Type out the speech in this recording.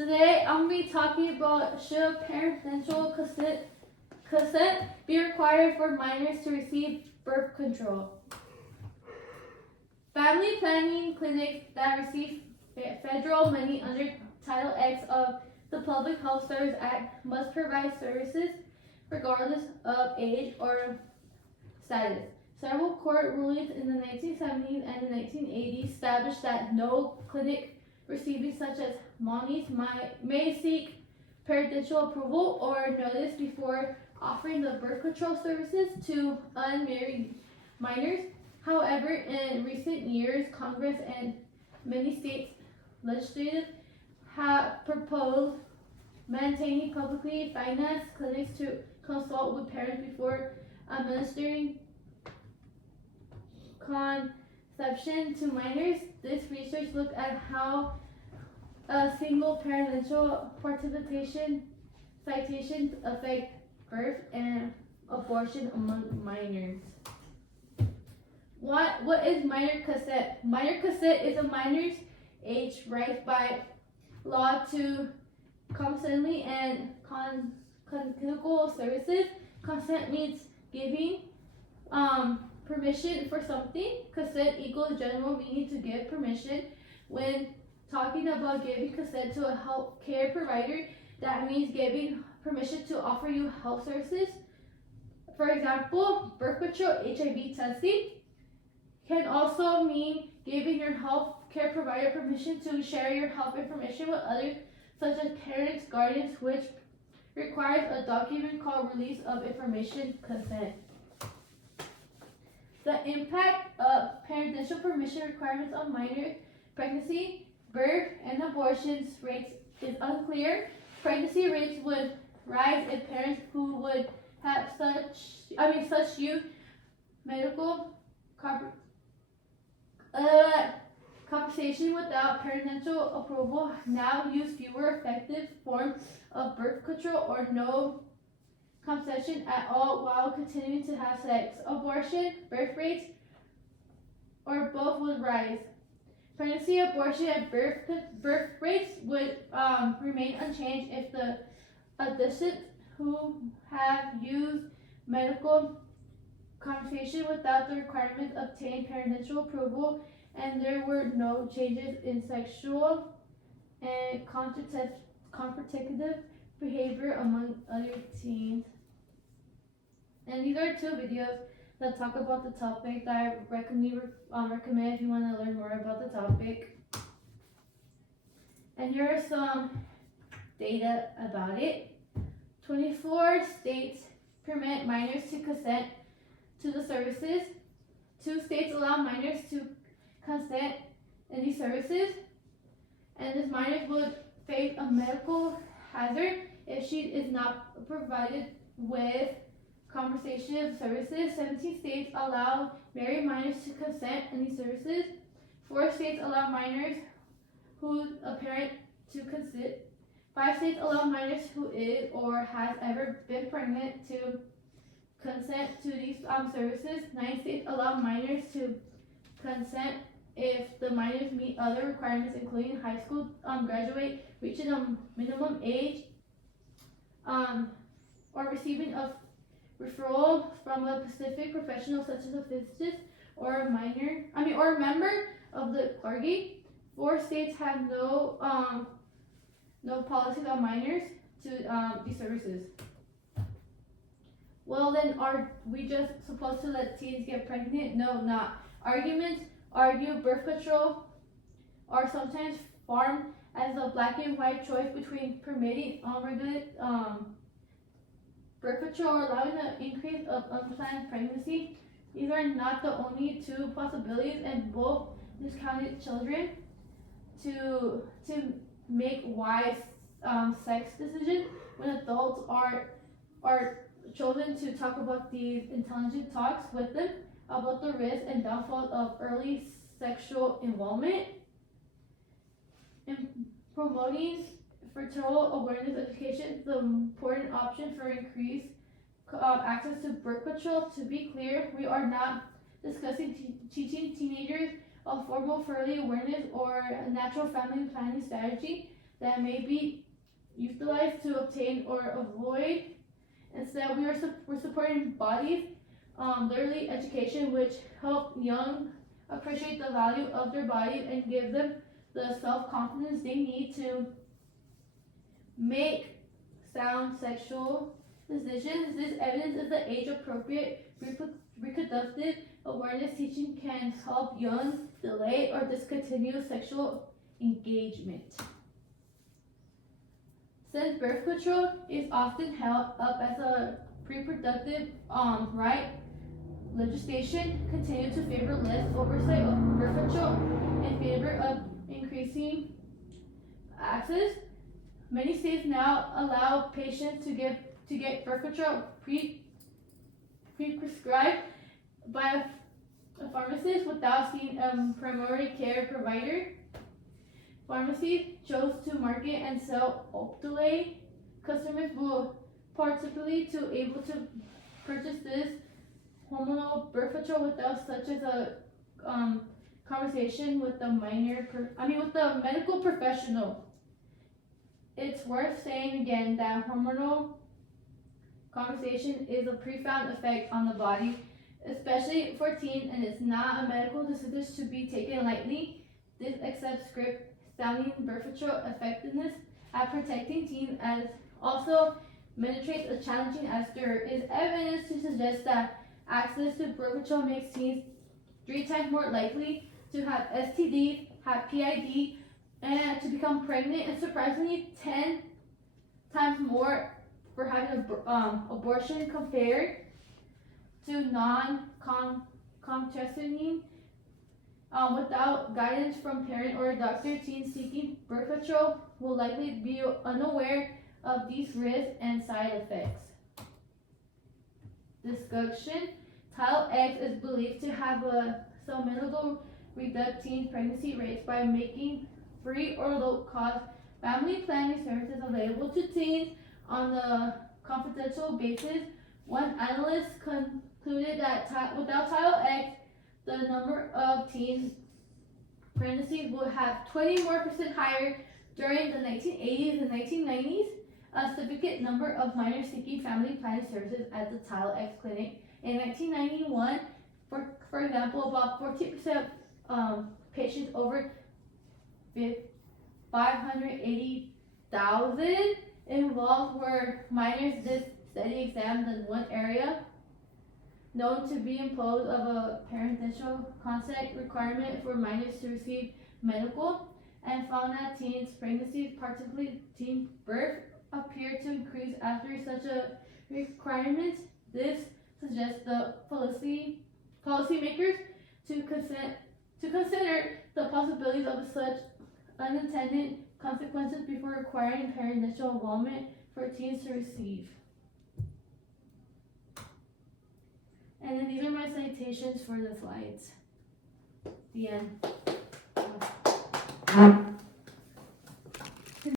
Today I'm going to be talking about should parental consent be required for minors to receive birth control. Family planning clinics that receive federal money under Title X of the Public Health Service Act must provide services regardless of age or status. Several court rulings in the 1970s and the 1980s established that no clinic receiving such as mommies may seek parental approval or notice before offering the birth control services to unmarried minors. However, in recent years, Congress and many states legislators have proposed maintaining publicly financed clinics to consult with parents before administering conception to minors. This research looked at how a single parental participation citations affect birth and abortion among minors. What is minor consent? Minor consent is a minor's age right by law to consensually and conjugal services. Consent means giving permission for something. Consent equals general meaning to give permission. When talking about giving consent to a health care provider, that means giving permission to offer you health services. For example, birth control, HIV testing can also mean giving your health care provider permission to share your health information with others, such as parents, guardians, which requires a document called release of information consent. The impact of parental permission requirements on minor pregnancy, birth, and abortion rates is unclear. Pregnancy rates would rise if parents who would have such use medical compensation without parental approval now use fewer effective forms of birth control or no compensation at all while continuing to have sex. Abortion, birth rates, or both would rise. Pregnancy, abortion, and birth rates would remain unchanged if the adults who have used medical compensation without the requirement obtained parental approval and there were no changes in sexual and competitive behavior among other teens. And these are two videos that talk about the topic that I recommend if you want to learn more about the topic. And here are some data about it. 24 states permit minors to consent to the services. 2 states allow minors to consent in these services. And this minors would face a medical hazard if she is not provided with compensation services. 17 states allow married minors to consent in these services. 4 states allow minors who a parent to consent. 5 states allow minors who is or has ever been pregnant to consent to these services. 9 states allow minors to consent if the minors meet other requirements, including high school graduate, reaching a minimum age, or receiving a referral from a specific professional such as a physicist or a member of the clergy. 4 states have no policies on minors to these services. Well, then are we just supposed to let teens get pregnant? No, not. Arguments argue birth control are sometimes formed as a black and white choice between permitting unregulated birth control or allowing the increase of unplanned pregnancy. These are not the only 2 possibilities, and both discounted children to make wise sex decisions when adults are chosen to talk about these intelligent talks with them about the risk and downfall of early sexual involvement. In promoting fertile awareness education, the important option for increased access to birth control. To be clear, we are not discussing teaching teenagers a formal fertility awareness or a natural family planning strategy. that may be utilized to obtain or avoid. Instead, we're supporting bodies, literally education, which help young appreciate the value of their body and give them the self-confidence they need to make sound sexual decisions. This evidence is the age-appropriate reproductive awareness teaching can help young delay or discontinue sexual engagement. Since birth control is often held up as a reproductive right, legislation continues to favor less oversight of birth control in favor of increasing access. Many states now allow patients to get birth control pre-prescribed by a pharmacist without seeing a primary care provider. Pharmacies chose to market and sell Optolay. Customers will particularly to able to purchase this hormonal birth control without such as a conversation with the with the medical professional. It's worth saying again that hormonal conversation is a profound effect on the body, especially for teens, and it's not a medical decision to be taken lightly. This accepts script sounding birth control effectiveness at protecting teens as also penetrates a challenging as there is evidence to suggest that access to birth control makes teens 3 times more likely to have STDs, have PID, and to become pregnant, and surprisingly 10 times more for having abortion compared to non-contraceptive. Without guidance from parent or doctor, teens seeking birth control will likely be unaware of these risks and side effects. Discussion. Title X is believed to have a subliminal reduce teen pregnancy rates by making free or low-cost family planning services available to teens on a confidential basis. One analyst concluded that without Title X, the number of teen pregnancies would have 20% more higher during the 1980s and 1990s. A significant number of minors seeking family planning services at the Title X clinic in 1991. For example, about 14% of patients over 580,000 involved were minors. This study examined one area known to be imposed of a parental consent requirement for minors to receive medical, and found that teens' pregnancies, particularly teen birth, appear to increase after such a requirement. This suggests the policymakers to consider the possibilities of such unintended consequences before requiring parental involvement for teens to receive. And then these are my citations for the slides. The end.